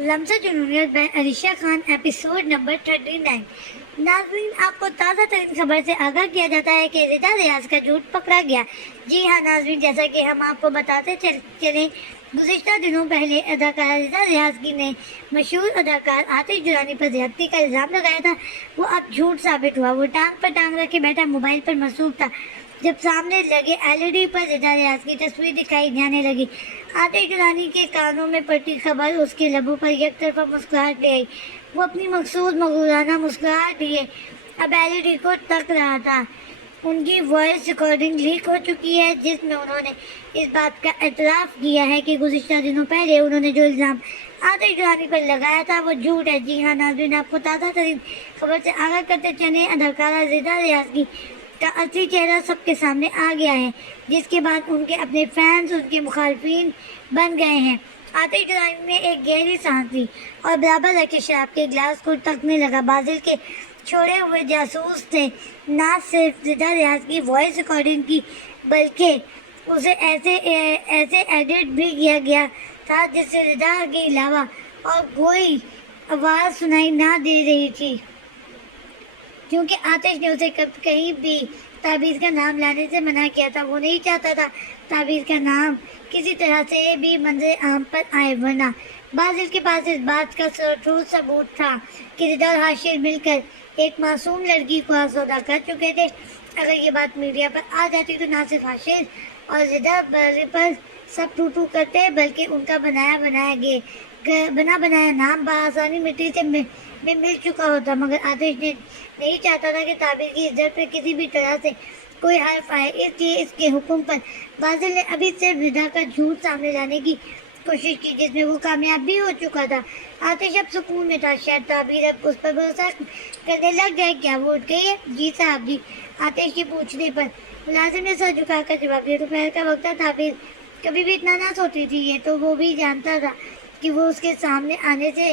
لمسا جنونیت by Alisha Khan episode number 39۔ ناظرین، آپ کو تازہ ترین خبر سے آگاہ کیا جاتا ہے کہ رضا ریاض کا جھوٹ پکڑا گیا۔ جی ہاں ناظرین، جیسا کہ ہم آپ کو بتاتے چلیں، گزشتہ دنوں پہلے اداکارہ رضا ریاض کی نے مشہور اداکار آتش درانی پر زیادتی کا الزام لگایا تھا۔ وہ اب جھوٹ ثابت ہوا۔ وہ ٹانگ پر ٹانگ رکھے بیٹھا موبائل پر مصروف تھا جب سامنے لگے LED پر رضا ریاض کی تصویر دکھائی جانے لگی۔ آتش درانی کے کانوں میں پڑتی خبر اس کے لبوں پر یک طرفہ مسکراہٹ لے آئی۔ وہ اپنی مخصوص مغرورانہ مسکراہٹ لیے اب LED کو تک رہا تھا۔ ان کی وائس ریکارڈنگ لیک ہو چکی ہے، جس میں انہوں نے اس بات کا اعتراف کیا ہے کہ گزشتہ دنوں پہلے انہوں نے جو الزام آتش درانی پر لگایا تھا وہ جھوٹ ہے۔ جی ہاں ناظرین، آپ کو تازہ ترین خبر سے آگاہ کرتے چلیں، اداکارہ رضا ریاض کی کا اصلی چہرہ سب کے سامنے آ گیا ہے، جس کے بعد ان کے اپنے فینس ان کے مخالفین بن گئے ہیں۔ آتش درانی نے ایک گہری سانس لی اور برابر رکھے شراب کے گلاس کو تکنے لگا۔ بازل کے چھوڑے ہوئے جاسوس نے نہ صرف رضا ریاض کی وائس ریکارڈنگ کی، بلکہ اسے ایسے ایڈٹ بھی کیا گیا تھا جس سے رضا کے علاوہ اور کوئی آواز سنائی نہ دے رہی تھی، کیونکہ آتش نے اسے کہیں بھی تعبیر کا نام لانے سے منع کیا تھا۔ وہ نہیں چاہتا تھا تعبیر کا نام کسی طرح سے بھی منظر عام پر آئے، ورنہ بازل کے پاس اس بات کا ٹھوس ثبوت تھا کہ رضا اور حاشر مل کر ایک معصوم لڑکی کو آسودہ کر چکے تھے۔ اگر یہ بات میڈیا پر آ جاتی تو نہ صرف حاشر اور رضا پر سب ٹو کرتے، بلکہ ان کا بنا بنایا نام بآسانی مٹی سے مل چکا ہوتا۔ مگر آتش نے نہیں چاہتا تھا کہ تعبیر کی عزت پہ کسی بھی طرح سے کوئی حرف آئے، اس لیے اس کے حکم پر بازل نے ابھی صرف رضا کا جھوٹ سامنے لانے کی کوشش کی، جس میں وہ کامیاب بھی ہو چکا تھا۔ آتش اب سکون میں تھا، شاید تعبیر اب اس پر بھروسہ کرنے لگ جائے۔ کیا وہ اٹھ گئی ہے؟ جی صاحب جی، آتش کے پوچھنے پر ملازم نے سر جھکا کر جواب دیا۔ دوپہر کا وقت تھا، تعبیر کبھی بھی اتنا نہ سوتی تھی، یہ تو وہ بھی جانتا تھا کہ وہ اس کے سامنے آنے سے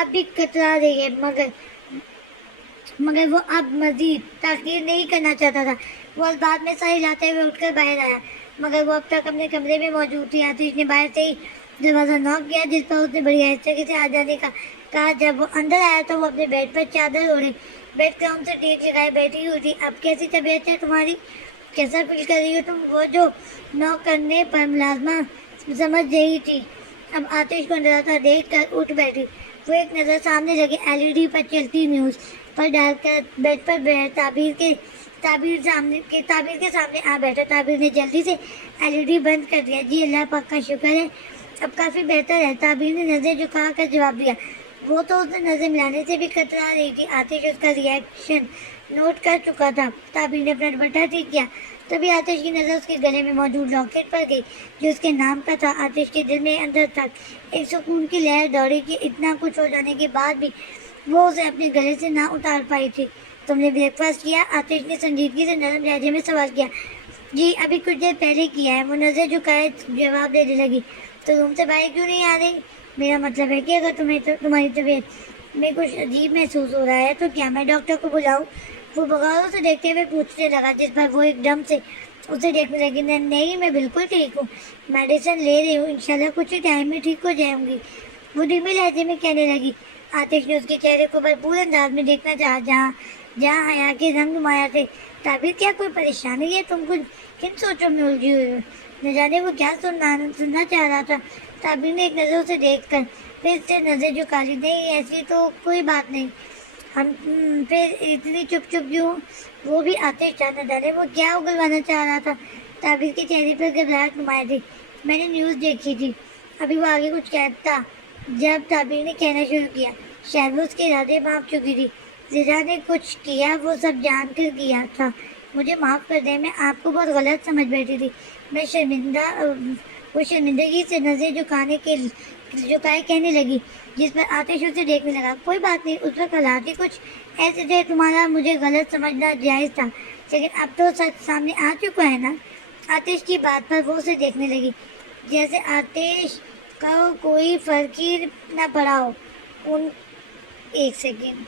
اب بھی کترا رہی ہے، مگر وہ اب مزید تاخیر نہیں کرنا چاہتا تھا۔ وہ اس بات میں سر ہلاتے ہوئے اٹھ کر باہر آیا، مگر وہ اب تک اپنے کمرے میں موجود تھی۔ آتش نے باہر سے ہی دروازہ نوک کیا، جس پر اس نے بڑی آہستگی سے آ جانے کا کہا۔ جب وہ اندر آیا تو وہ اپنے بیڈ پر چادر اوڑھے بیڈ کراؤن سے ٹیک لگائے بیٹھی ہوئی تھی۔ اب کیسی طبیعت ہے تمہاری؟ کیسا فیل کر رہی ہو تم؟ وہ جو نوک کرنے پر ملازمہ سمجھ رہی تھی، اب آتش کو اندر آتا دیکھ کر اٹھ بیٹھی۔ وہ ایک نظر سامنے لگے LED پر چلتی نیوز پر ڈال کر بیڈ پر تعبیر کے سامنے آ بیٹھا۔ تعبیر نے جلدی سے LED بند کر دیا۔ جی اللہ پاک کا شکر ہے، اب کافی بہتر ہے، تعبیر نے نظر جھکا کر جواب دیا۔ وہ تو اس نے نظر ملانے سے بھی کترا رہی تھی۔ آتش اس کا ری ایکشن نوٹ کر چکا تھا۔ تعبیر نے اپنا دوپٹہ ٹھیک کیا، تبھی آتش کی نظر اس کے گلے میں موجود لاکٹ پر گئی جو اس کے نام کا تھا۔ آتش کے دل میں اندر تک ایک سکون کی لہر دوڑی کہ اتنا کچھ ہو جانے کے بعد بھی وہ اسے اپنے گلے سے نہ اتار پائی تھی۔ تم نے بریک فاسٹ کیا؟ آتش نے سنجیدگی سے نرم لہجے میں سوال کیا۔ جی ابھی کچھ دیر پہلے کیا ہے، وہ نظر جھکائے جواب دینے لگی۔ تو روم سے باہر کیوں نہیں آ رہی؟ میرا مطلب ہے کہ اگر تمہاری طبیعت میں کچھ عجیب محسوس ہو رہا ہے تو کیا میں ڈاکٹر کو بلاؤں؟ وہ بغاروں سے دیکھتے ہوئے پوچھنے لگا، جس پر وہ ایک دم سے اسے دیکھنے لگی۔ نہیں، میں بالکل ٹھیک ہوں، میڈیسن لے رہی ہوں، انشاءاللہ کچھ ہی ٹائم میں ٹھیک ہو جاؤں گی، وہ دھیمے لہجے میں کہنے لگی۔ آتش نے اس کے چہرے کو بھرپور انداز میں دیکھنا چاہا جہاں حیا کے رنگ نمایاں تھے۔ تعبیر کیا کوئی پریشانی ہے؟ تم کن سوچوں میں الجھی ہوئی ہو؟ نہ جانے وہ کیا سننا چاہ رہا تھا۔ تعبیر نے ایک نظر اسے دیکھ کر پھر سے نظر جھکا لی۔ نہیں ایسی تو کوئی بات نہیں، ہم پھر اتنی چپ کیوں؟ وہ بھی آتش تھا، نہ جانے وہ کیا اگلوانا چاہ رہا تھا۔ تعبیر کے چہرے پر گھبراہٹ نمایاں تھی۔ میں نے نیوز دیکھی تھی۔ ابھی وہ آگے کچھ کہتا جب تعبیر نے کہنا شروع کیا، شاید وہ اس کے ارادے بھانپ چکی تھی۔ رضا نے کچھ کیا وہ سب جان کر کیا تھا، مجھے معاف کر دیں، میں آپ کو بہت غلط سمجھ بیٹھی تھی، وہ شرمندگی سے نظر جھکائے کہنے لگی، جس پر آتش اسے دیکھنے لگا۔ کوئی بات نہیں، اس وقت حالات ہی کچھ ایسے تھے، تمہارا مجھے غلط سمجھنا جائز تھا، لیکن اب تو سچ سامنے آ چکا ہے نا۔ آتش کی بات پر وہ اسے دیکھنے لگی جیسے آتش کا کوئی فرق ہی نہ پڑا ہو۔ ایک سیکنڈ،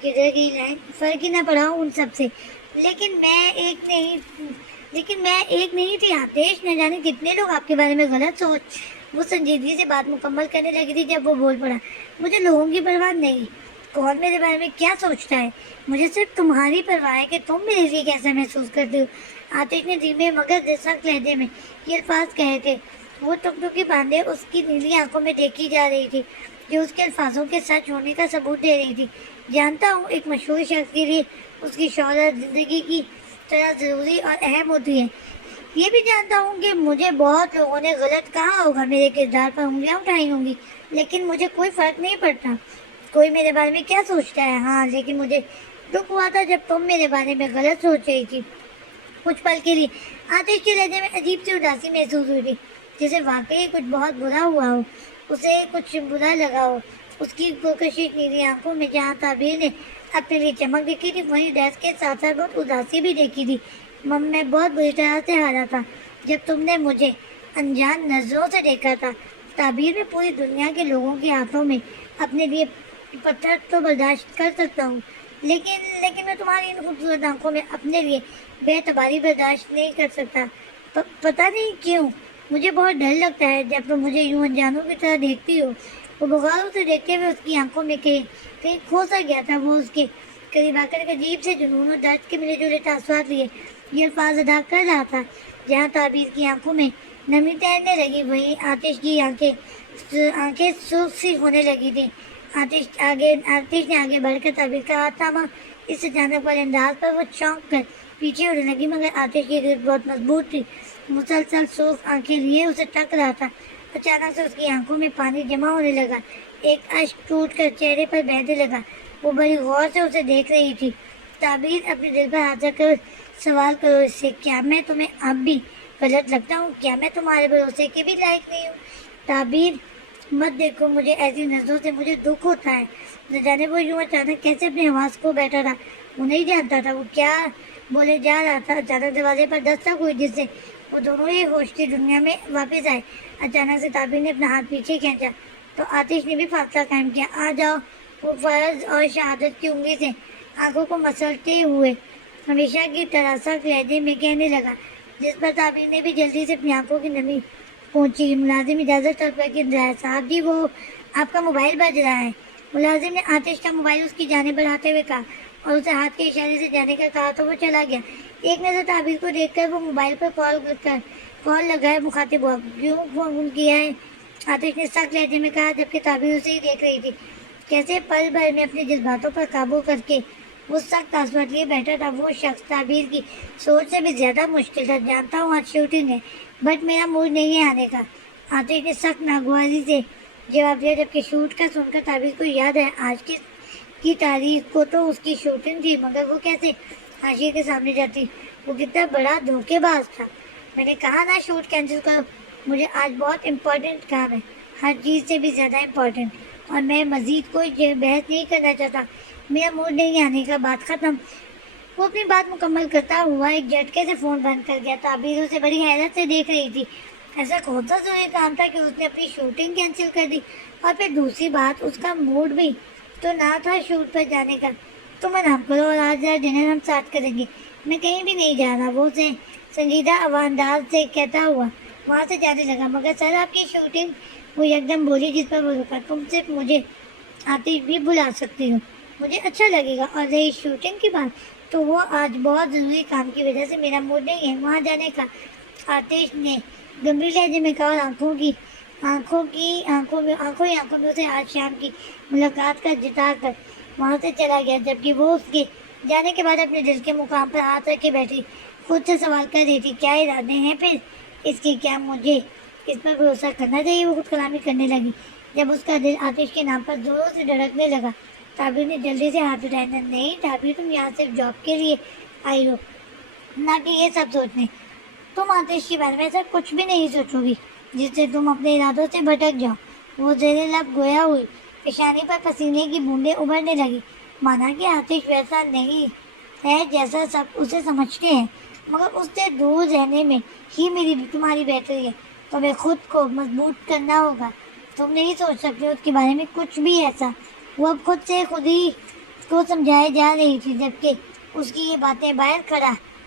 کدھر کی لائن؟ فرق ہی نہ پڑا ہو ان سب سے، لیکن میں ایک نہیں لیکن میں ایک نہیں تھی آتش، نہ جانے کتنے لوگ آپ کے بارے میں غلط سوچ۔ وہ سنجیدگی سے بات مکمل کرنے لگی تھی جب وہ بول پڑا، مجھے لوگوں کی پرواہ نہیں، کون میرے بارے میں کیا سوچتا ہے، مجھے صرف تمہاری پرواہ ہے کہ تم میرے لیے کیسا محسوس کرتے ہو۔ آتش نے دھیمے مگر سخت لہجے میں یہ الفاظ کہے تھے۔ وہ ٹکٹکی باندھے اس کی نیلی آنکھوں میں دیکھی جا رہی تھی جو اس کے الفاظوں کے سچ ہونے کا ثبوت دے رہی تھی۔ جانتا ہوں ایک مشہور شخص کے لیے اس کی شہرت زندگی کی طرح ضروری اور اہم ہوتی ہے۔ یہ بھی جانتا ہوں کہ مجھے بہت لوگوں نے غلط کہا ہوگا، میرے کردار پر انگلیاں اٹھائی ہوں گی، لیکن مجھے کوئی فرق نہیں پڑتا کوئی میرے بارے میں کیا سوچتا ہے۔ ہاں، لیکن مجھے دکھ ہوا تھا جب تم میرے بارے میں غلط سوچ رہی تھی۔ کچھ پل کے لیے آتش کے لہجے میں عجیب سی اداسی محسوس ہوئی تھی، جیسے واقعی کچھ بہت برا ہوا ہو، اسے کچھ برا لگا ہو۔ اس کی پرکشش نیلی آنکھوں میں جہاں تعبیر نے اپنے لیے چمک دیکھی تھی، وہیں ڈیسک کے ساتھ ساتھ بہت اداسی بھی دیکھی تھی۔ میں بہت بری طرح سے ہارا تھا جب تم نے مجھے انجان نظروں سے دیکھا تھا۔ تعبیر میں پوری دنیا کے لوگوں کے ہاتھوں میں اپنے لیے پتھر تو برداشت کر سکتا ہوں، لیکن میں تمہاری ان خوبصورت آنکھوں میں اپنے لیے بے اعتباری برداشت نہیں کر سکتا۔ پتہ نہیں کیوں مجھے بہت ڈر لگتا ہے جب تم مجھے یوں انجانوں کی طرح دیکھتی ہو۔ وہ بغاؤ سے دیکھتے ہوئے اس کی آنکھوں میں کہیں کھو سا گیا تھا۔ وہ اس کے قریب آ کر ایک عجیب سے جنون اور درد کے ملے جلے تاثرات لیے یہ الفاظ ادا کر رہا تھا۔ جہاں تعبیر کی آنکھوں میں نمی تیرنے لگی، وہیں آتش کی آنکھیں سرخ سی ہونے لگی تھی۔ آتش نے آگے بڑھ کر تعبیر کا ہاتھ تھاما۔ اس اچانک والے انداز پر وہ چونک کر پیچھے اڑنے لگی، مگر آتش کی گرفت بہت مضبوط تھی۔ مسلسل سرخ آنکھیں لیے اسے تک رہا تھا۔ اچانک سے اس کی آنکھوں میں پانی جمع ہونے لگا، ایک اشک ٹوٹ کر چہرے پر بہنے لگا۔ وہ بڑی غور سے اسے دیکھ رہی تھی۔ تعبیر، اپنے دل پر ہاتھ رکھ کر سوال کرو اس سے، کیا میں تمہیں اب بھی غلط لگتا ہوں؟ کیا میں تمہارے بھروسے کے بھی لائق نہیں ہوں؟ تعبیر، مت دیکھو مجھے ایسی نظروں سے، مجھے دکھ ہوتا ہے۔ نہ جانے وہ یوں اچانک کیسے اپنے حواس کو بیٹھا تھا۔ وہ نہیں جانتا تھا وہ کیا بولے جا رہا تھا۔ اچانک دروازے پر دستک ہوئی جس سے وہ دونوں ہی ہوش کی دنیا میں واپس آئے۔ اچانک سے تعبیر نے اپنا ہاتھ پیچھے کھینچا تو آتش نے بھی فاصلہ قائم کیا۔ آ جاؤ، وہ فرض اور شہادت کی انگلی سے آنکھوں کو مسلتے ہوئے ہمیشہ کی طرح سخت لہجے میں کہنے لگا، جس پر تعبیر نے بھی جلدی سے اپنی آنکھوں کی نمی پہنچی۔ ملازم اجازت طلب کر کے ڈرایا، صاحب جی وہ آپ کا موبائل بج رہا ہے۔ ملازم نے آتش کا موبائل اس کی جانب بڑھاتے ہوئے کہا اور اسے ہاتھ کے اشارے سے جانے کا کہا تو وہ چلا گیا۔ ایک نظر تعبیر کو دیکھ کر وہ موبائل پر کال لگائے مخاطب ہوا۔ کیوں فون کیا ہے؟ آتش نے سخت لہجے میں کہا، جبکہ تعبیر اسے ہی دیکھ رہی تھی۔ کیسے پل بھر میں اپنے جذباتوں پر قابو کر کے وہ سخت تاثرات لیے بیٹھا تھا۔ وہ شخص تعبیر کی سوچ سے بھی زیادہ مشکل تھا۔ جانتا ہوں آج شوٹنگ ہے، بٹ میرا موڈ نہیں ہے آنے کا۔ آتش نے سخت ناگواری سے جواب دیا، جبکہ شوٹ کا سن کر تعبیر کو یاد ہے آج کی تاریخ کو تو اس کی شوٹنگ تھی، مگر وہ کیسے حاشیے کے سامنے جاتی؟ وہ کتنا بڑا دھوکے باز تھا۔ میں نے کہا نا شوٹ کینسل کرو، مجھے آج بہت امپورٹنٹ کام ہے، ہر چیز سے بھی زیادہ امپورٹنٹ، اور میں مزید کوئی بحث نہیں کرنا چاہتا، میرا موڈ نہیں آنے کا، بات ختم۔ وہ اپنی بات مکمل کرتا ہوا ایک جھٹکے سے فون بند کر گیا۔ تعبیر اسے بڑی حیرت سے دیکھ رہی تھی۔ ایسا کون سا ضروری کام تھا کہ اس نے اپنی شوٹنگ کینسل کر دی؟ اور پھر دوسری بات، اس کا موڈ بھی تو نہ تھا شوٹ پر جانے کا۔ تم آرام کرو اور آج ڈنر ہم ساتھ کریں گے، میں کہیں بھی نہیں جا رہا، وہ اسے سنجیدہ انداز سے کہتا ہوا وہاں سے جانے لگا۔ مگر سر آپ کی شوٹنگ، وہ یکدم بولی، جس پر وہ رکا، تم صرف مجھے آتش بھی بلا سکتی ہو، مجھے اچھا لگے گا، اور رہی شوٹنگ کی بات تو وہ آج بہت ضروری کام کی وجہ سے میرا موڈ نہیں ہے وہاں جانے کا، آتش نے گمبھیر لہجے میں کہا، اور آنکھوں میں اسے آج شام کی ملاقات کا جتا کر وہاں سے چلا گیا، جبکہ وہ اس کے جانے کے بعد اپنے دل کے مقام پر ہاتھ رکھ کے بیٹھی خود سے سوال کر رہی تھی، کیا ارادے ہیں پھر اس کی؟ کیا مجھے اس پر بھروسہ کرنا چاہیے؟ وہ خود کلامی کرنے لگی جب اس کا دل آتش کے نام پر زوروں سے دھڑکنے لگا۔ تعبیر نے جلدی سے ہاتھ اٹھائے، نہیں تعبیر، تم یہاں صرف جاب کے لیے آئی ہو، نہ کہ یہ سب سوچنے۔ تم آتش کے بارے میں ایسا کچھ بھی نہیں سوچو گی جس سے تم اپنے ارادوں سے بھٹک جاؤ۔ وہ زیر لب گویا ہوئی، پیشانی پر پسینے کی بوندیں ابھرنے لگی، مانا کہ آتش ویسا نہیں ہے جیسا سب اسے سمجھتے ہیں، مگر اس سے دور رہنے میں ہی تمہاری بہتری ہے۔ تمہیں خود کو مضبوط کرنا ہوگا، تم نہیں سوچ سکتے اس کے بارے میں کچھ بھی ایسا۔ وہ اب خود ہی کو سمجھائے جا رہی تھی، جبکہ اس کی یہ باتیں باہر کھڑا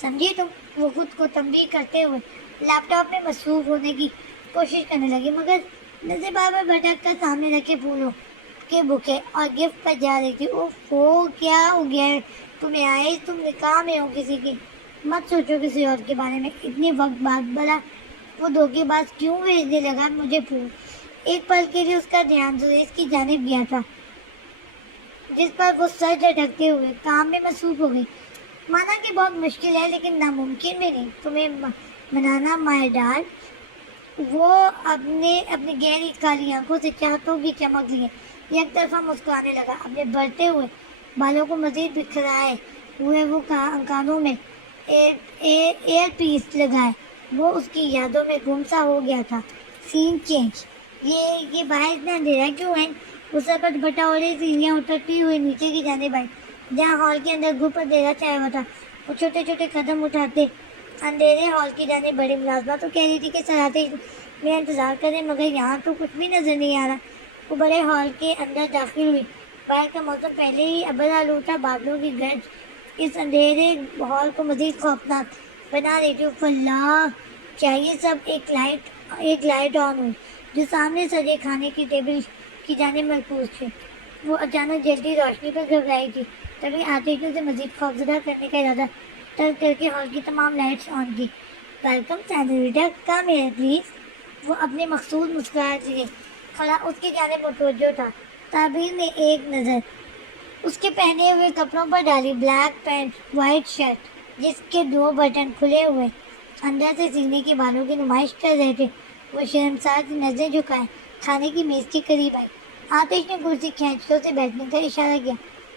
سمجھی تم؟ وہ خود کو تنبیہ کرتے ہوئے لیپ ٹاپ میں مصروف ہونے کی کوشش کرنے لگی، مگر نظر بار بار بھٹک کر سامنے رکھے پھولوں کے بکے اور گفٹ پر جا رہی تھی۔ اوف ہو، کیا ہو گیا ہے تمہیں آئے؟ تم نکاح میں ہو کسی کی؟ مت سوچو کسی اور کے بارے میں اتنی وقت بعد۔ بلا وہ دھوکے باز کیوں بھیجنے لگا مجھے پھول؟ ایک پل کے لیے اس کا دھیان زریز کی جانب گیا تھا، جس پر وہ سر جھٹکتے ہوئے کام میں مصروف ہو گئی۔ مانا کہ بہت مشکل ہے لیکن ناممکن بھی نہیں تمہیں منانا مائی ڈار۔ وہ اپنی گہری کالی آنکھوں سے چاہتوں کی چمک لیے یک طرفہ مسکرانے لگا، اپنے بڑھتے ہوئے بالوں کو مزید بکھرائے ہوئے وہ کانوں میں ایئر پیس لگائے وہ اس کی یادوں میں گم سا ہو گیا تھا۔ سین چینج۔ یہ باہر اتنا اندھیرا کیوں ہے؟ وہ سر پر دوپٹہ اوڑھے سیڑھیاں اترتی ہوئی نیچے کی جانب آئی، جہاں ہال کے اندر گھپ اندھیرا چھایا ہوا تھا۔ وہ چھوٹے چھوٹے قدم اٹھاتے اندھیرے ہال کی جانب بڑی ملازمہ تو کہہ رہی تھی کہ سر آتے میرا انتظار کریں، مگر یہاں تو کچھ بھی نظر نہیں آ رہا۔ وہ بڑے ہال کے اندر داخل ہوئی۔ باہر کا موسم پہلے ہی ابر آلود تھا، بادلوں کی گرج اس اندھیرے ہال کو مزید خوفناک بنا رہی تھی۔ اللہ چاہیے سب ایک لائٹ آن ہوئی جو سامنے سجے کھانے کی ٹیبل کی جانب مرکوز تھی۔ وہ اچانک جلدی روشنی پر گھبرائی تھی، تبھی آتش نے اسے مزید خوفزدہ کرنے کا ارادہ ترک کر کے ہال کی تمام لائٹس آن کی۔ Welcome senorita, come here please. وہ اپنے مخصوص مسکراہٹ سے کھڑا اس کی جانب متوجہ تھا۔ تعبیر نے ایک نظر اس کے پہنے ہوئے کپڑوں پر ڈالی، بلیک پینٹ، وائٹ شرٹ جس کے 2 بٹن کھلے ہوئے اندر سے سینے کے بالوں کی نمائش کر رہے تھے۔ وہ شرمسار سی نظریں جھکائے کھانے کی میز کے قریب آئی۔ آتش نے کرسی کھینچ کر اسے بیٹھنے کا اشارہ کیا،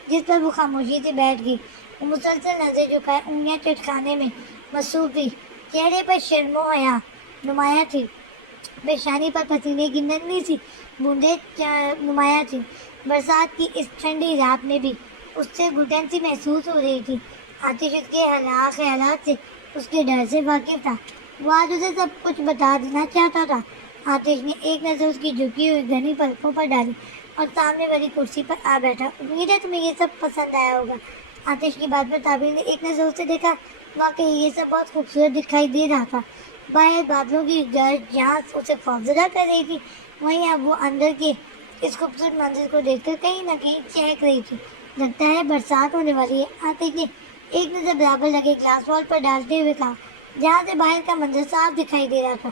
جس پر وہ خاموشی سے بیٹھ گئی۔ وہ مسلسل نظریں جھکائے انگلیاں چٹکانے میں مصروف تھی، چہرے پر شرم و حیا نمایاں تھی، پیشانی پر پسینے کی ننھی سی بوندیں نمایاں تھی۔ برسات کی اس ٹھنڈی رات میں بھی اس سے گھٹن سی محسوس ہو رہی تھی۔ آتش اس کے خیالات سے، اس کے ڈر سے واقف تھا۔ وہ آج اسے سب کچھ بتا دینا چاہتا تھا۔ آتش نے ایک نظر اس کی جھکی ہوئی گھنی پلکوں پر ڈالی اور سامنے والی کرسی پر آ بیٹھا۔ امید ہے تمہیں یہ سب پسند آیا ہوگا۔ آتش کی بات پر تعبیر نے ایک نظر اسے دیکھا۔ واقعی یہ سب بہت خوبصورت دکھائی دے رہا تھا۔ باہر بادلوں کی گرج جہاں اسے خوفزدہ کر رہی تھی، وہیں اب وہ اندر کے اس خوبصورت منظر کو دیکھ کر کہیں نہ کہیں چہک رہی تھی۔ لگتا ہے برسات ہونے والی ہے، آتش نے ایک نظر برابر لگے گلاس وال پر ڈالتے ہوئے کہا، جہاں سے باہر کا منظر صاف دکھائی دے رہا تھا۔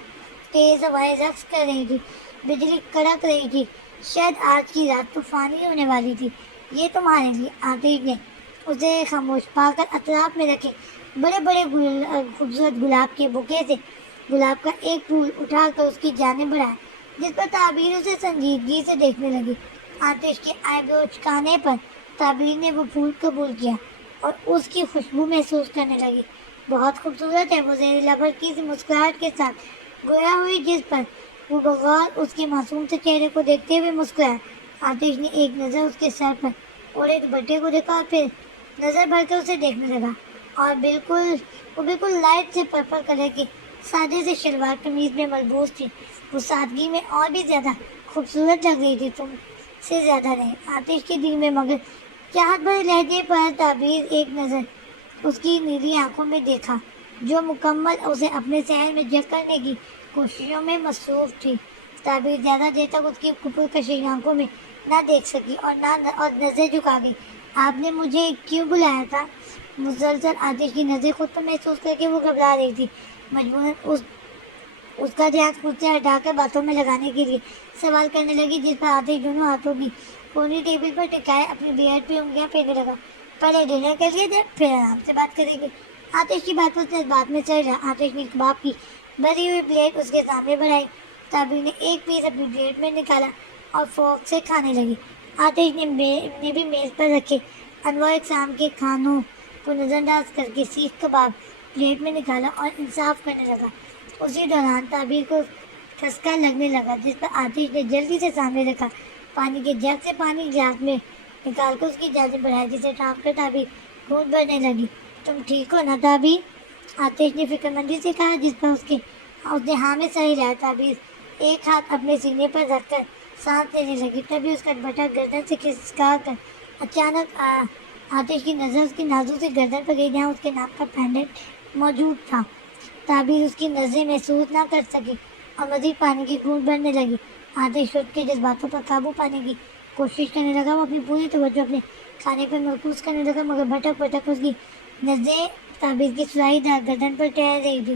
تیز ہوائیں رقص کر رہی تھی، بجلی کڑک رہی تھی، شاید آج کی رات طوفانی ہونے والی تھی۔ یہ تمہارے لیے۔ آتش نے اسے خاموش پا کر اطراف میں رکھے بڑے بڑے خوبصورت گلاب کے بوکے سے گلاب کا ایک پھول اٹھا کر اس کی جانب بڑھایا، جس پر تعبیر اسے سنجیدگی سے دیکھنے لگی۔ آتش کے آئی برو چکانے پر تعبیر نے وہ پھول قبول کیا اور اس کی خوشبو محسوس کرنے لگی۔ بہت خوبصورت ہے، وہ زیر لب ہلکی سی مسکراہٹ کے ساتھ گویا ہوئی، جس پر وہ بغور اس کے معصوم سے چہرے کو دیکھتے ہوئے مسکرایا۔ آتش نے ایک نظر اس کے سر پر اوڑھے دوپٹے کو دیکھا اور پھر نظر بھر کر اسے دیکھنے لگا، اور وہ بالکل لائٹ سے پرپل کلر کی سادے سے شلوار قمیض میں ملبوس تھی۔ وہ سادگی میں اور بھی زیادہ خوبصورت لگ رہی تھی، تم سے زیادہ نہیں۔ آتش کے دل میں مگر چاہت بھرے لہجے پر تعبیر ایک نظر اس کی نیلی آنکھوں میں دیکھا، جو مکمل اسے اپنے ذہن میں جگہ کرنے کی کوششوں میں مصروف تھی۔ تعبیر زیادہ دیر تک اس کی کپر کشی آنکھوں میں نہ دیکھ سکی اور نظر جھکا گئی۔ آپ نے مجھے کیوں بلایا تھا؟ مسلسل آتش کی نظر خود پر محسوس کر کے وہ گھبرا رہی تھی، مجبوراً اس کا دھیان خود سے ہٹا کر باتوں میں لگانے کے لیے سوال کرنے لگی، جس پر آتش دونوں ہاتھوں کی کونی ٹیبل پر ٹکائے اپنی بیئرڈ پہ انگلیاں پھیرنے لگا۔ پہلے ڈنر کر لیے تھے، پھر آرام سے بات کریں گے۔ آتش کی بات اس بات میں چل رہا۔ آتش نے کباب کی بھری ہوئی پلیٹ اس کے سامنے بڑھائی۔ تعبیر نے ایک پیس اپنی پلیٹ میں نکالا اور فورک سے کھانے لگی۔ آتش نے بھی میز پر رکھے انواع اقسام کے کھانوں کو نظر انداز کر کے سیخ کباب پلیٹ میں نکالا اور انصاف کرنے لگا۔ اسی دوران تعبیر کو ٹھسکا لگنے لگا، جس پر آتش نے جلدی سے سامنے رکھا پانی کے جگ سے پانی گلاس میں نکال کر اس کی جانب بڑھایا، جسے ٹھانپ کر تعبیر گھونٹ بھرنے لگی۔ تم ٹھیک ہو نا تعبیر؟ آتش نے فکر مندی سے کہا، جس پر اس نے ہاں میں سر ہلایا۔ تعبیر ایک ہاتھ اپنے سینے پر رکھ کر سانس لینے لگی، تبھی اس کا دوپٹہ گردن سے کھسکا کر اچانک آتش کی نظر اس کی نازک سی گردن پر گئی، جہاں اس کے ناک کا پینڈنٹ موجود تھا۔ تعبیر اس کی نظریں محسوس نہ کر سکی اور مزید پانی کی گھونٹ بھرنے لگی۔ آتش خود کے جذباتوں پر قابو پانے کی کوشش کرنے لگا۔ وہ اپنی پوری توجہ اپنے کھانے پر مرکوز کرنے لگا، مگر بھٹک بھٹک اس کی نظریں تعبیر کی سلائی دار گردن پر ٹھہر رہی تھی۔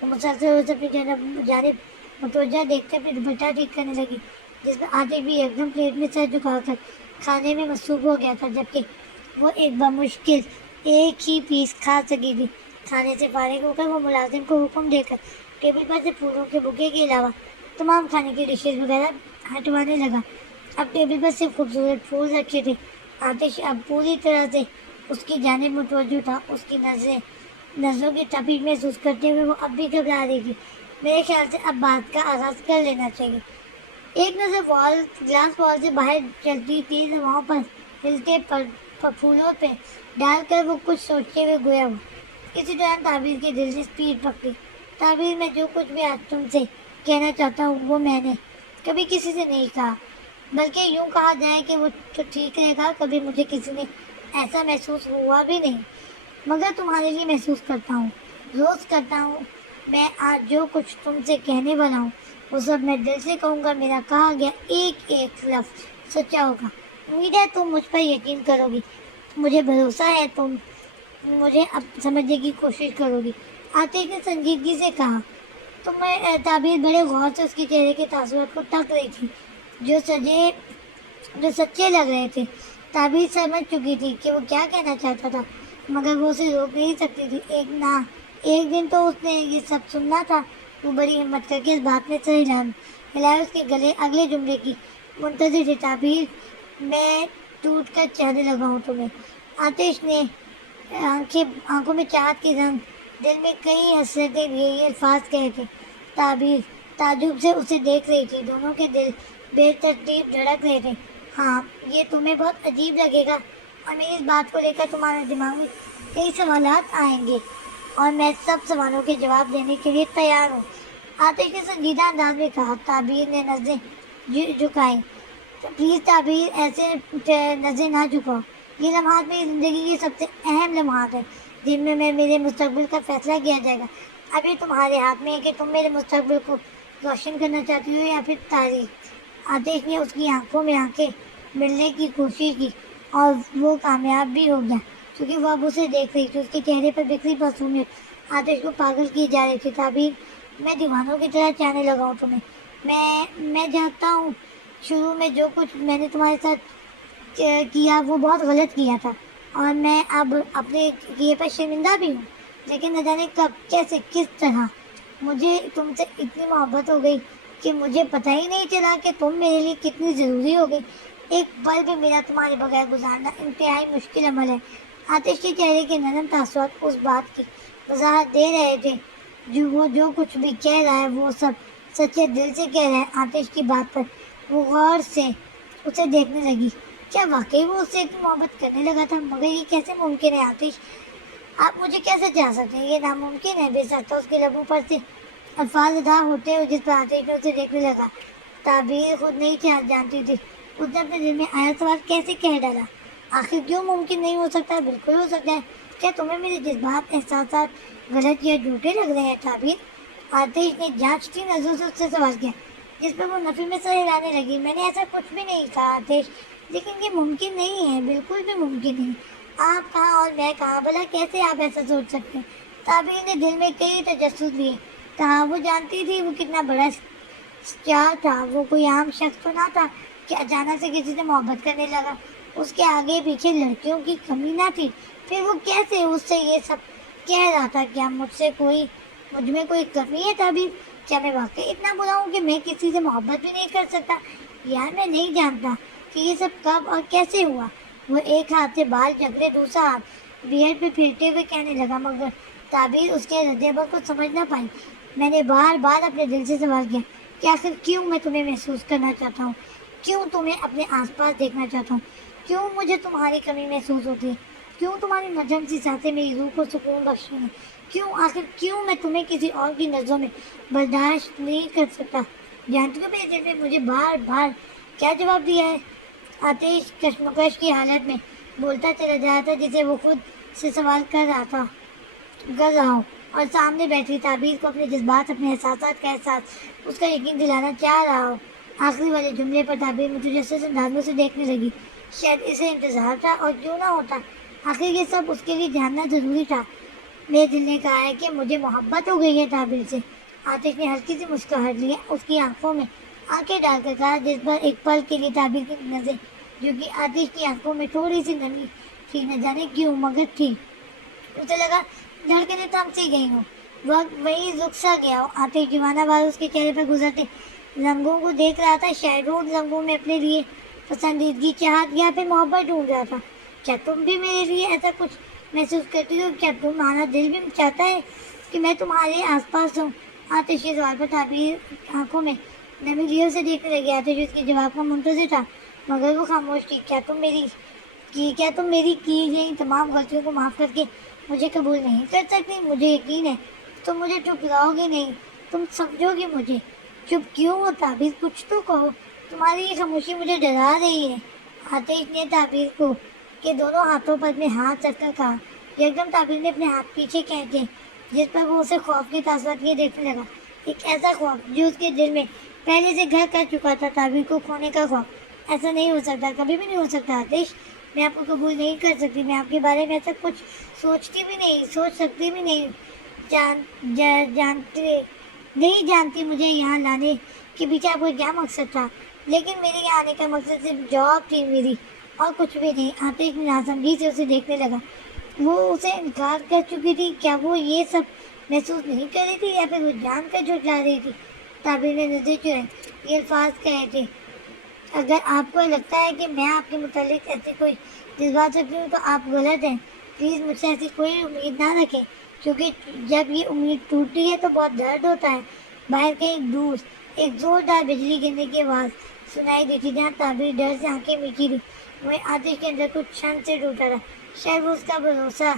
وہ مسلسل اسے اپنی جانب متوجہ دیکھتے پھر دوپٹہ ٹھیک کرنے لگی، جس میں آتش بھی ایک دم پلیٹ میں سر جھکا کر کھانے میں مصروف ہو گیا تھا، جبکہ وہ ایک بمشکل ایک ہی پیس کھا سکی تھی۔ کھانے سے فارغ ہو کر وہ ملازم کو حکم دے کر ٹیبل پر سے پھولوں کے بکے کے علاوہ تمام کھانے کی ڈشز وغیرہ ہٹوانے لگا۔ اب ٹیبل پر صرف خوبصورت پھول رکھے تھے۔ آتش اب پوری طرح سے اس کی جانب متوجہ تھا۔ اس کی نظروں کی تپش محسوس کرتے ہوئے وہ اب بھی گھبرا رہی تھی۔ میرے خیال سے اب بات کا آغاز کر لینا چاہیے۔ ایک نظر گلاس وال سے باہر چلتی تیز ہواؤں پر ہلتے پھولوں پہ ڈال کر وہ کچھ سوچتے ہوئے گویا ہوا۔ اسی دوران تعبیر کے دل نے اسپیڈ پکڑی۔ تعبیر، میں جو کچھ بھی آج تم سے کہنا چاہتا ہوں وہ میں نے کبھی کسی سے نہیں کہا، بلکہ یوں کہا جائے کہ وہ تو ٹھیک رہے گا، کبھی مجھے کسی نے ایسا محسوس ہوا بھی نہیں، مگر تمہارے لیے محسوس کرتا ہوں، روز کرتا ہوں۔ میں آج جو کچھ تم سے کہنے والا ہوں وہ سب میں دل سے کہوں گا۔ میرا کہا گیا ایک ایک لفظ سچا ہوگا۔ امید ہے تم مجھ پر یقین کرو گی، مجھے بھروسہ ہے تم مجھے اب سمجھنے کی کوشش کرو گی۔ آتش نے سنجیدگی سے کہا۔ تعبیر بڑے غور سے اس کے چہرے کے تاثرات کو تک رہی تھی جو سچے لگ رہے تھے۔ تعبیر سمجھ چکی تھی کہ وہ کیا کہنا چاہتا تھا، مگر وہ اسے روک نہیں سکتی تھی۔ ایک دن تو اس نے یہ سب سننا تھا۔ وہ بڑی ہمت کر کے اس بات میں سر ہلایا، اس کے گلے اگلے جملے کی منتظر تھی۔ تعبیر، میں ٹوٹ کر چاہنے لگا ہوں تمہیں۔ آتش نے آنکھوں میں چاہت کی رنگ، دل میں کئی حسرتیں لیے یہ الفاظ کہے تھے۔ تعبیر تعجب سے اسے دیکھ رہی تھی۔ دونوں کے دل بے ترتیب دھڑک رہے تھے۔ ہاں، یہ تمہیں بہت عجیب لگے گا اور میری اس بات کو لے کر تمہارے دماغ میں کئی سوالات آئیں گے، اور میں سب سوالوں کے جواب دینے کے لیے تیار ہوں، آتش نے سنجیدہ انداز میں کہا۔ تعبیر نے نظریں جھکائیں۔ پلیز تعبیر، ایسے نظریں نہ جھکاؤ۔ یہ لمحات میری زندگی کے سب سے اہم لمحات ہیں، جن میں میرے مستقبل کا فیصلہ کیا جائے گا۔ اب یہ تمہارے ہاتھ میں ہے کہ تم میرے مستقبل کو روشن کرنا چاہتی ہو یا پھر تاریخ۔ آتش نے اس کی آنکھوں میں آنکھیں ملنے کی کوشش کی اور وہ کامیاب بھی ہو گیا، کیونکہ وہ اب اسے دیکھ رہی تھی۔ اس کے چہرے پر بکھری معصومیت آتش کو پاگل کی جا رہی تھی۔ تعبیر، میں دیوانوں کی طرح چاہنے لگا ہوں تمہیں۔ میں جانتا ہوں شروع میں جو کچھ میں نے تمہارے ساتھ کیا وہ بہت غلط کیا تھا، اور میں اب اپنے کیے پر شرمندہ بھی ہوں، لیکن نہ جانے کب، کیسے، کس طرح مجھے تم سے اتنی محبت ہو گئی کہ مجھے پتہ ہی نہیں چلا کہ تم میرے لیے کتنی ضروری ہو گئی۔ ایک پل بھی میرا تمہارے بغیر گزارنا انتہائی مشکل عمل ہے۔ آتش کے چہرے کے نرم تاثرات اس بات کی وضاحت دے رہے تھے وہ جو کچھ بھی کہہ رہا ہے وہ سب سچے دل سے کہہ رہا ہے۔ آتش کی بات پر وہ غور سے اسے دیکھنے لگی۔ کیا واقعی وہ اس سے اتنی محبت کرنے لگا تھا؟ مگر یہ کیسے ممکن ہے آتش؟ آپ مجھے کیسے چاہ سکتے ہیں؟ یہ ناممکن ہے۔ بے سکتا اس کے لبوں پر سے الفاظ ادا ہوتے ہوئے جس پر آتش نے اسے دیکھنے لگا۔ تعبیر خود نہیں جانتی تھی اس نے اپنے دل میں آیا سوال کیسے کہہ ڈالا۔ آخر کیوں ممکن نہیں ہو سکتا؟ بالکل ہو سکتا ہے۔ کیا تمہیں میرے جذبات، احساسات غلط یا جھوٹے لگ رہے ہیں تعبیر؟ آتش نے جانچتی نظروں سے اس سے سوال کیا، جس پر وہ نفی میں سر ہلانے لگی۔ میں نے ایسا کچھ بھی نہیں کہا آتش، لیکن یہ ممکن نہیں ہے، بالکل بھی ممکن نہیں۔ آپ کہاں اور میں کہاں؟ بھلا کیسے آپ ایسا سوچ سکتے ہیں؟ تعبیر نے دل میں کئی تجسس لیے۔ کہا وہ جانتی تھی وہ کتنا بڑا اسٹار تھا، وہ کوئی عام شخص تو نہ تھا کہ اچانک سے کسی سے محبت کرنے لگا۔ اس کے آگے پیچھے لڑکیوں کی کمی نہ تھی، پھر وہ کیسے اس سے یہ سب کہہ رہا تھا؟ کیا مجھ میں کوئی کمی ہے تعبیر؟ کیا میں واقعی اتنا برا ہوں کہ میں کسی سے محبت بھی نہیں کر سکتا؟ یار میں نہیں جانتا کہ یہ سب کب اور کیسے ہوا۔ وہ ایک ہاتھ سے بال جکڑے دوسرا ہاتھ بیئر پہ پھرتے ہوئے کہنے لگا، مگر تعبیر اس کے رد عمل کو سمجھ نہ پائی۔ میں نے بار بار اپنے دل سے سوال کیا کہ آخر کیوں میں تمہیں محسوس کرنا چاہتا ہوں، کیوں تمہیں اپنے آس پاس دیکھنا چاہتا ہوں، کیوں مجھے تمہاری کمی محسوس ہوتی ہے، کیوں تمہاری نرم سی سانسیں میری روح کو سکون بخشتی ہیں، کیوں، آخر کیوں میں تمہیں کسی اور کی نظروں میں برداشت نہیں کر سکتا؟ جانتی ہو میرے دل نے مجھے بار بار کیا جواب دیا ہے؟ آتش کشمکش کی حالت میں بولتا چلا جا رہا تھا، جسے وہ خود سے سوال کر رہا ہو۔ اور سامنے بیٹھی تعبیر کو اپنے جذبات، اپنے احساسات کا احساس، اس کا یقین دلانا چاہ رہا ہو۔ آخری والے جملے پر تعبیر متجسس اندازوں سے دیکھنے لگی۔ شاید اسے انتظار تھا، اور کیوں نہ ہوتا، آخر یہ سب اس کے لیے جاننا ضروری تھا۔ میرے دل نے کہا ہے کہ مجھے محبت ہو گئی ہے تعبیر سے۔ آتش نے ہلکی سی مسکراہٹ لی، اس کی آنکھوں میں آنکھیں ڈال کر کہا، جس پر ایک پل کے لیے تعبیر کی نظر جو کہ آتش کی آنکھوں میں تھوڑی سی نمی تھی، نہ جانے کیوں مگر تھی۔ اسے لگا دھڑکنیں تھم سی گئی ہوں، وقت وہی رک سا گیا ہو۔ آتش دیوانہ وار اس کے چہرے پر گزرتے رنگوں کو دیکھ رہا تھا، شاید ان رنگوں میں اپنے لیے پسندیدگی، چاہت یا پھر محبت ڈھونڈ رہا تھا۔ کیا تم بھی میرے لیے ایسا کچھ محسوس کرتی ہو؟ کیا تمہارا دل بھی چاہتا ہے کہ میں تمہارے آس پاس ہوں؟ آتش کے سوال پر تعبیر آنکھوں میں نمی لیے اسے دیکھنے لگی۔ آتش اس کے جواب کا منتظر تھا، مگر وہ خاموش تھی۔ کیا تم میری کی گئی تمام غلطیوں کو معاف کر کے مجھے قبول نہیں کر سکتی؟ مجھے یقین ہے تم مجھے ٹھکراؤ گے نہیں، تم سمجھو گے مجھے۔ چپ کیوں ہو تعبیر؟ کچھ تو کہو، تمہاری یہ خاموشی مجھے ڈرا رہی ہے۔ آتش نے تعبیر کو کے دونوں ہاتھوں پر اپنے ہاتھ رکھ کر کہا۔ یکدم تعبیر نے اپنے ہاتھ پیچھے کھینچ دیے، جس پر وہ اسے خوف کے تاثرات لیے دیکھنے لگا۔ ایک ایسا خوف جو اس کے دل میں پہلے سے گھر کر چکا تھا، تعبیر کو کھونے کا خوف۔ ایسا نہیں ہو سکتا، کبھی بھی نہیں ہو سکتا آتش، میں آپ کو قبول نہیں کر سکتی، میں آپ کے بارے میں ایسا کچھ سوچتی بھی نہیں، سوچ سکتی بھی نہیں۔ نہیں جانتی مجھے یہاں لانے کے پیچھے آپ کو کیا مقصد تھا، لیکن میرے یہاں آنے کا مقصد صرف جاب تھی میری، اور کچھ بھی نہیں۔ آتش ناسمجھی سے اسے دیکھنے لگا۔ وہ اسے انکار کر چکی تھی؟ کیا وہ یہ سب محسوس نہیں کر رہی تھی، یا پھر وہ جان کر جھٹلا رہی تھی؟ تعبیر نے نظر چرائیں، یہ الفاظ کہے تھے، اگر آپ کو لگتا ہے کہ میں آپ کے متعلق ایسے کوئی جذبات رکھتی ہوں تو آپ غلط ہیں۔ پلیز مجھ سے ایسی کوئی امید نہ رکھیں، کیونکہ جب یہ امید ٹوٹتی ہے تو بہت درد ہوتا ہے۔ باہر کہیں دور ایک زوردار بجلی گرنے کی آواز سنائی دی تھی، جہاں تعبیر ڈر سے آنکھیں میچی تھی۔ وہیں آتش کے اندر کچھ چھن سے ٹوٹا تھا، شاید وہ اس کا بھروسہ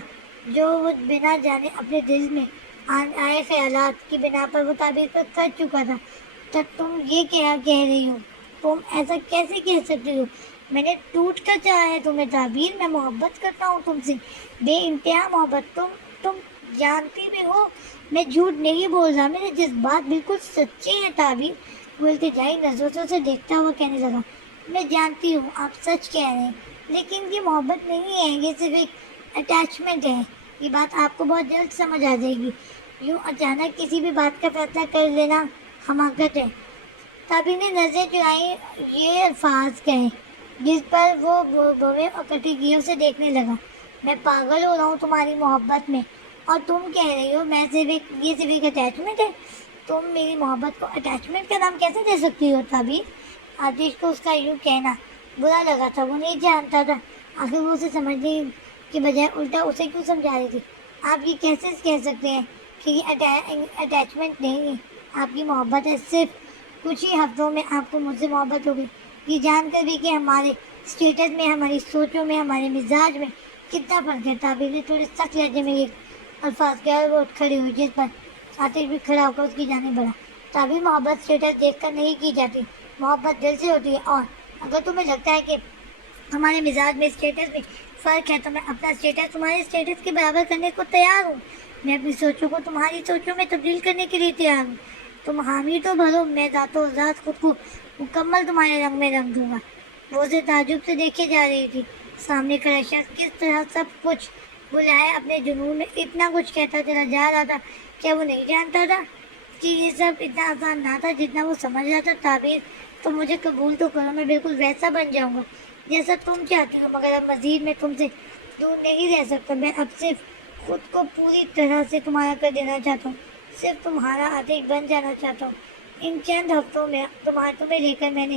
جو وہ بنا جانے اپنے دل میں آئے خیالات کی بنا پر وہ تعبیر کر چکا تھا۔ تب تم یہ کیا کہہ رہی ہو؟ تم ایسا کیسے کہہ سکتی ہو؟ میں نے ٹوٹ کر چاہا ہے تمہیں تعبیر، میں محبت کرتا ہوں تم سے، بے انتہا محبت۔ تم جانتی بھی ہو میں جھوٹ نہیں بول رہا، میرے جذبات بالکل سچے ہیں تعبیر۔ وہ التجائی نظروں سے اسے دیکھتا ہوا کہنے لگا، میں جانتی ہوں آپ سچ کہہ رہے ہیں، لیکن یہ محبت نہیں ہے، یہ صرف ایک اٹیچمنٹ ہے۔ یہ بات آپ کو بہت جلد سمجھ آ جائے گی۔ یوں اچانک کسی بھی بات کا فیصلہ کر لینا حماقت ہے۔ تعبیر نے نظریں چرائیں، یہ الفاظ کہے جس پر وہ بوے اور کٹی گیوں سے دیکھنے لگا۔ میں پاگل ہو رہا ہوں تمہاری محبت میں، اور تم کہہ رہی ہو یہ صرف ایک اٹیچمنٹ ہے۔ تم میری محبت کو اٹیچمنٹ کا نام کیسے دے سکتی ہو تعبیر؟ آتش کو اس کا یوں کہنا برا لگا تھا، وہ نہیں جانتا تھا آخر وہ اسے سمجھنے کے بجائے الٹا اسے کیوں سمجھا رہی تھی۔ آپ یہ کیسے کہہ سکتے ہیں کہ یہ اٹیچمنٹ نہیں ہے، آپ کی محبت ہے، صرف کچھ ہی ہفتوں میں آپ کو مجھ سے محبت ہو گئی، یہ جان کر بھی کہ ہمارے اسٹیٹس میں، ہماری سوچوں میں، ہمارے مزاج میں کتنا فرق ہے۔ تعبیر نے تھوڑے سخت لہجے میں یہ الفاظ کیا اور وہ اٹھ کھڑی ہوئی، جس پر آتش بھی کھڑا ہو کر اس کی جانب بڑھا۔ تعبیر، محبت اسٹیٹس دیکھ کر نہیں کی جاتی، محبت دل سے ہوتی ہے، اور اگر تمہیں لگتا ہے کہ ہمارے مزاج میں، اسٹیٹس میں فرق ہے، تو میں اپنا اسٹیٹس تمہارے اسٹیٹس کے برابر کرنے کو تیار ہوں۔ میں اپنی سوچوں کو تمہاری سوچوں میں تبدیل کرنے کے لیے تیار ہوں۔ تم حامی تو بھرو، میں ذات و ذات خود کو مکمل تمہارے رنگ میں رنگ دوں گا۔ وہ اسے تعجب سے دیکھے جا رہی تھی۔ سامنے کھڑا شخص کس طرح سب کچھ بلائے اپنے جنون میں اتنا کچھ کہتا چلا جا رہا تھا، کیا وہ نہیں جانتا تھا کہ یہ سب اتنا آسان نہ تھا جتنا وہ سمجھ رہا تھا؟ تعبیر، تم مجھے قبول تو کرو، میں بالکل ویسا بن جاؤں گا جیسا تم چاہتی ہو، مگر اب مزید میں تم سے دور نہیں رہ سکتا۔ میں اب صرف خود کو پوری طرح سے تمہارا کر دینا چاہتا ہوں، صرف تمہارا آتش بن جانا چاہتا ہوں۔ ان چند ہفتوں میں تمہیں لے کر میں نے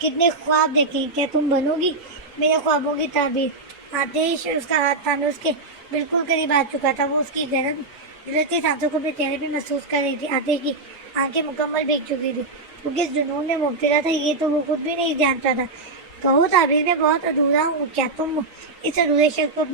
کتنے خواب دیکھے، کیا تم بنو گی میرے خوابوں کی تعبیر؟ آتش اس کا ہاتھ تھامے اس کے بالکل قریب آ چکا تھا، وہ اس کی گرجتی سانسوں کو اپنے چہرے پہ محسوس کر رہی تھی۔ آتش کی آنکھیں مکمل بھیگ چکی تھی، وہ کس جنون میں مبتلا تھا یہ تو وہ خود بھی نہیں جانتا تھا۔ کہو تعبیر، میں بہت ادھورا ہوں، کیا تم اس ادھورے شخص کو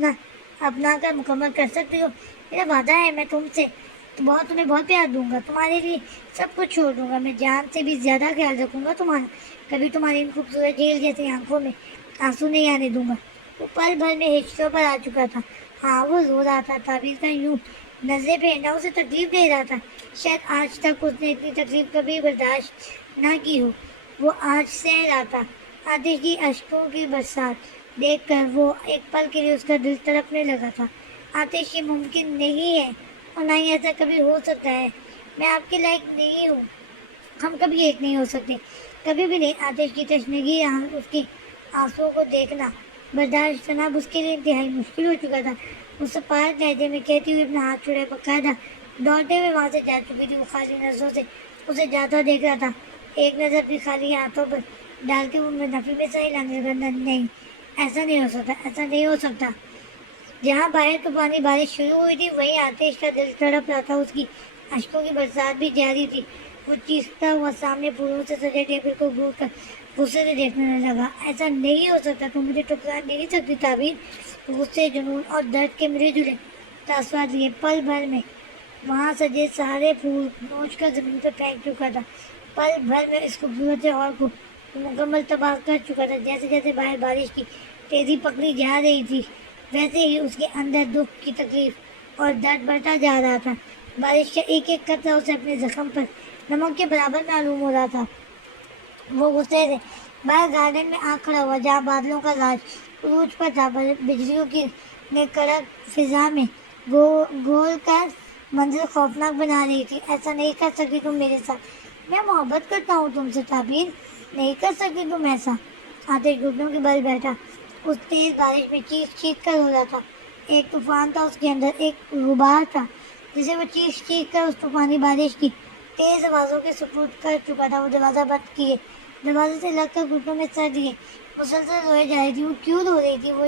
اپنا کر مکمل کر سکتی ہو؟ میرا وعدہ ہے میں تمہیں بہت پیار دوں گا، تمہارے لیے سب کچھ چھوڑ دوں گا، میں جان سے بھی زیادہ خیال رکھوں گا تمہارا، کبھی تمہاری ان خوبصورت جھیل جیسی آنکھوں میں آنسو نہیں آنے دوں گا۔ وہ پل بھر میں ہچکیوں پر آ چکا تھا۔ ہاں، وہ رو رہا تھا، تعبیر کا یوں نظریں پھیرنا اسے تکلیف دے رہا تھا. شاید آج تک اس نے اتنی تکلیف کبھی برداشت نہ کی ہو. وہ آج سہ رہا تھا آتش کی اشکوں کی برسات دیکھ کر. وہ ایک پل کے لیے اس کا دل تڑپنے لگا تھا. آتش یہ ممکن نہیں ہے اور نہ ہی ایسا کبھی ہو سکتا ہے. میں آپ کے لائق نہیں ہوں. ہم کبھی ایک نہیں ہو سکتے, کبھی بھی نہیں. آتش کی تشنگی اس کی آنسوؤں کو دیکھنا برداشت کرنا اب اس کے لیے انتہائی مشکل ہو چکا تھا. اس سے پاک لہجے میں کہتی ہوئی اپنا ہاتھ چھوڑے باقاعدہ دوڑتے ہوئے وہاں سے جا چکی تھی. وہ خالی نظروں سے اسے جاتا دیکھ رہا تھا. ایک نظر بھی خالی ہاتھوں پر ڈال کے وہ نفی میں صحیح لگنے لگا. نہیں, ایسا نہیں ہو سکتا, ایسا نہیں ہو سکتا. جہاں باہر طوفانی بارش شروع ہوئی تھی وہیں آتش کا دل تڑپ رہا تھا. اس کی اشکوں کی برسات بھی جاری تھی. وہ چیختا ہوا سامنے پھولوں سے سجے ٹیبل کو گھور کر غصے سے دیکھنے لگا. ایسا نہیں ہو سکتا, تم مجھے ٹکرا نہیں سکتی تعبیر. غصے, جنون اور درد کے ملے جلے تاثرات لیے پل بھر میں وہاں سجے سارے پھول نوچ کر زمین پہ پھینک چکا تھا. پل بھر میں اس خوبصورت ہال کو مکمل تباہ کر چکا تھا. جیسے جیسے باہر بارش کی تیزی پکڑی جا رہی تھی ویسے ہی اس کے اندر دکھ کی تکلیف اور درد بڑھتا جا رہا تھا. بارش کا ایک ایک قطرہ اسے اپنے زخم پر نمک کے برابر معلوم ہو رہا تھا. وہ غصے سے باہر گارڈن میں آ کھڑا ہوا جہاں بادلوں کا راج عروج پر تھا. بجلیوں کی نے کڑک فضا میں گول کر منظر خوفناک بنا رہی تھی. ایسا نہیں کر سکتی تم میرے ساتھ. میں محبت کرتا ہوں تم سے تعبیر. نہیں کر سکتی تم ایسا. آتش گھٹنوں کے بل بیٹھا اس تیز بارش میں چیخ چیخ کر ہو رہا تھا. ایک طوفان تھا اس کے اندر, ایک غبار تھا جسے وہ چیخ چیخ کر اس طوفانی بارش کی تیز آوازوں کے سپرد کر چکا تھا. وہ دروازہ بند کیے, دروازے سے لگ کر گھٹنوں میں سر دیے مسلسل روئے جا رہی تھی. وہ کیوں رو رہی تھی, وہ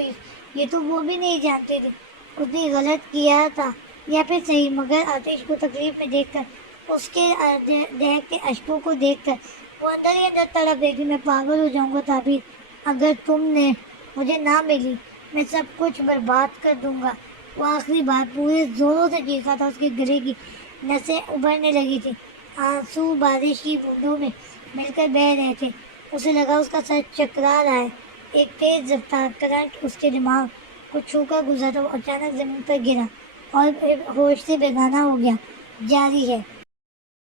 یہ تو وہ بھی نہیں جانتے تھے. اس نے غلط کیا تھا یا پھر صحیح, مگر آتش کو تکلیف میں دیکھ کر, اس کے دہتے اشکوں کو دیکھ کر وہ اندر ہی اندر تڑپ رہی تھی. میں پاگل ہو جاؤں گا تعبیر اگر تم نے مجھے نہ ملی. میں سب کچھ برباد کر دوں گا. وہ آخری بار پورے زوروں سے چیخا تھا. اس کے گلے کی نسیں ابھرنے لگی تھی. آنسو بارش کی بوندوں میں مل کر بہہ رہے تھے. اسے لگا اس کا سر چکرا رہا ہے. ایک تیز رفتار کرنٹ اس کے دماغ کو چھو کر گزرا. وہ اچانک زمین پر گرا اور ہوش سے بیگانہ ہو گیا. جاری ہے